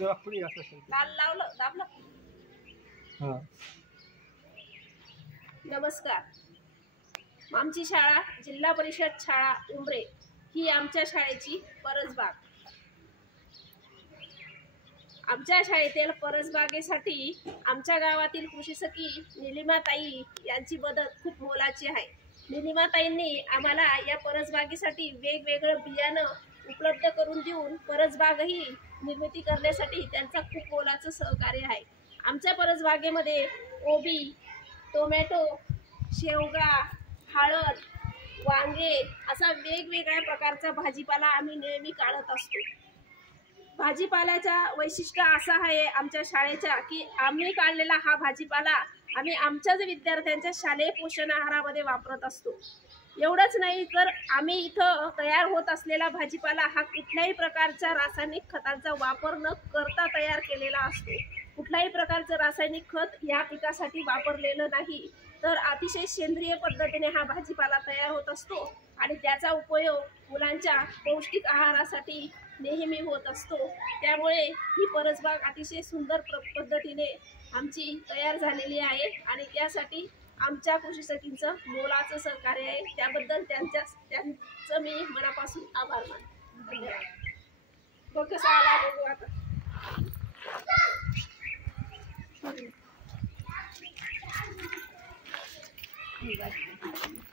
जरा पुढे असं असेल. लाल लावलं दाबलं. हां. नमस्कार. आमची शाळा जिल्हा परिषद शाळा उमरे ही आमच्या शाळेची परसबाग. आमच्या शाळेतील परसबागेसाठी आमच्या गावातील कृषी सखी निलिमाताई यांची मदत खूप मोलाची आहे. निलिमाताईंनी आम्हाला या परसबागेसाठी वेगवेगळं बियाणं उपलब्ध करून देऊन परसबागही निर्मिती करण्यासाठी त्यांचा खूप मोलाचं सहकार्य आहे. आमच्या परसबागेमध्ये कोबी, टोमॅटो, शेवगा, हळद, वांगे असा वेगवेगळ्या प्रकारचा भाजीपाला आम्ही नेहमी काढत असतो. भाजीपाल्याचा वैशिष्ट्य असा आहे आमच्या शाळेच्या की आम्ही काढलेला हा भाजीपाला आम्ही आमच्याच विद्यार्थ्यांच्या शालेय पोषण आहारामध्ये वापरत असतो. एवढंच नाही तर आम्ही इथं तयार होत असलेला भाजीपाला हा कुठल्याही प्रकारच्या रासायनिक खतांचा वापर न करता तयार केलेला असतो. कुठल्याही प्रकारचं रासायनिक खत या पिकासाठी वापरलेलं नाही, तर अतिशय सेंद्रिय पद्धतीने हा भाजीपाला तयार होत असतो आणि त्याचा उपयोग मुलांच्या पौष्टिक आहारासाठी नेहमी होत असतो. त्यामुळे ही परसबाग अतिशय सुंदर पद्धतीने आमची तयार झालेली आहे आणि त्यासाठी आमच्या कृषी सखींचं मोलाचं सहकार्य आहे. त्याबद्दल त्यांचं मी मनापासून आभार मानते. धन्यवाद. बघ कसा आला बघू आता. ठीक आहे.